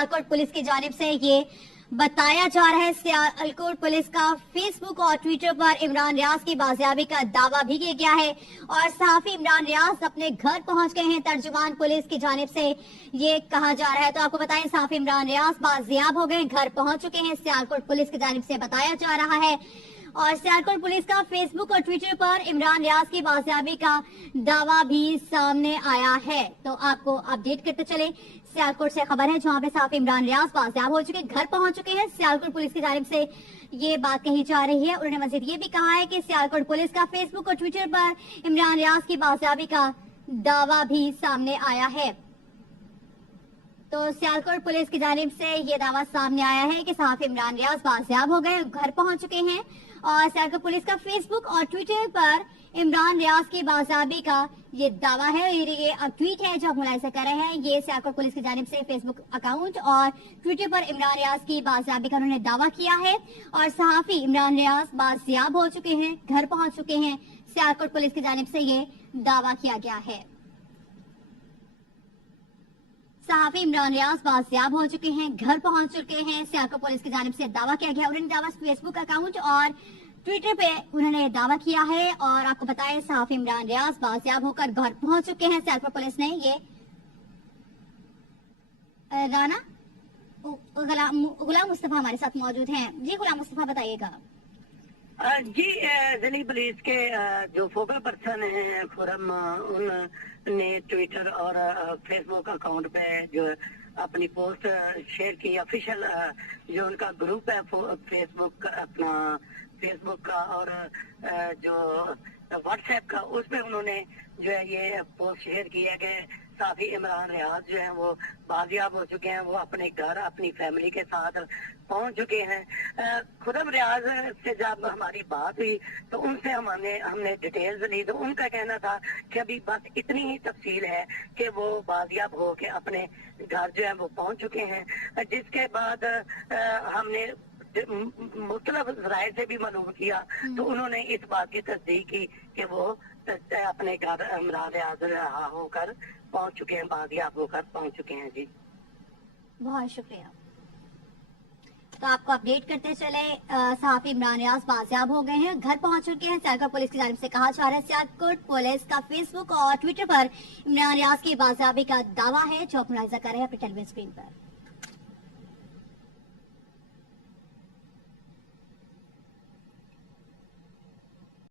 Sialkot police की जानिब से ये बताया जा रहा है। सियालकोट पुलिस का फेसबुक और ट्विटर पर इमरान रियाज की बाजियाबी का दावा भी किया गया है और सहाफी इमरान रियाज अपने घर पहुंच गए हैं। तर्जुमान पुलिस की जानिब से ये कहा जा रहा है। तो आपको बताएं, सहाफी इमरान रियाज बाजियाब हो गए, घर पहुंच चुके हैं। सियालकोट पुलिस की जानिब से बताया जा रहा है और सियालकोट पुलिस का फेसबुक और ट्विटर पर इमरान रियाज की बाजियाबी का दावा भी सामने आया है। तो आपको अपडेट करते चले, सियालकोट से खबर है जहां पे साफ इमरान रियाज बाजियाब हो चुके, घर पहुंच चुके हैं। सियालकोट पुलिस की जानिब से ये बात कही जा रही है। उन्होंने मजीद ये भी कहा है कि सियालकोट पुलिस का फेसबुक और ट्विटर पर इमरान रियाज की बाजियाबी का दावा भी सामने आया है। तो सियालकोट पुलिस की जानिब से ये दावा सामने आया है कि साहब इमरान रियाज बाजियाब हो गए, घर पहुंच चुके हैं और सियालकोट पुलिस का फेसबुक और ट्विटर पर इमरान रियाज की बाजियाबी का ये दावा है। ये ट्वीट है जो आप मुलाहिजा कर रहे हैं, ये सियालकोट पुलिस की जानिब से फेसबुक अकाउंट और ट्विटर पर इमरान रियाज की बाजियाबी का उन्होंने दावा किया है और सहाफी इमरान रियाज बाजियाब हो चुके हैं, घर पहुंच चुके हैं। सियालकोट पुलिस की जानिब से ये दावा किया गया है। सहाफी इमरान रियाज बाजियाब हो चुके हैं, घर पहुंच चुके हैं। सियालकोट पुलिस की जानिब से दावा किया गया। उन्होंने दावा फेसबुक अकाउंट और ट्विटर पे उन्होंने दावा किया है और आपको बताएं, सहाफी इमरान रियाज बाजियाब होकर घर पहुंच चुके हैं। सियालकोट पुलिस ने ये राना गुलाम मुस्तफा हमारे साथ मौजूद हैं। जी गुलाम मुस्तफा, बताइएगा। जी, दिल्ली पुलिस के जो फोकल पर्सन हैं खुरम, उनने ट्विटर और फेसबुक अकाउंट पे जो अपनी पोस्ट शेयर की। ऑफिशियल जो उनका ग्रुप है फेसबुक, अपना फेसबुक का और जो व्हाट्सएप का, उस पे उन्होंने जो है ये पोस्ट शेयर किया गया। साथ ही इमरान रियाज जो है वो बाजियाब हो चुके हैं, वो अपने घर अपनी फैमिली के साथ पहुंच चुके हैं। खुरम रियाज से जब हमारी बात हुई तो उनसे हमने डिटेल्स ली तो उनका कहना था कि अभी बस इतनी ही तफसील है कि वो बाजियाब हो के अपने घर जो है वो पहुंच चुके हैं। जिसके बाद हमने मुख्तलिफ ज़राए से भी मालूम किया तो उन्होंने इस बात की तस्दीक की कि वो अपने घर इमरान रियाज रहा होकर पहुंच चुके हैं, बाजियाब होकर पहुंच चुके हैं। जी बहुत शुक्रिया। तो आपको अपडेट करते चले, सहाफी इमरान रियाज बाजियाब हो गए हैं, घर पहुंच चुके हैं। सियालकोट पुलिस की जानिब से कहा जा रहा है। सियालकोट पुलिस का फेसबुक और ट्विटर पर इमरान रियाज की बाजियाबी का दावा है जो आप मुलाहिजा कर रहे हैं अपनी टेलीविजन स्क्रीन पर।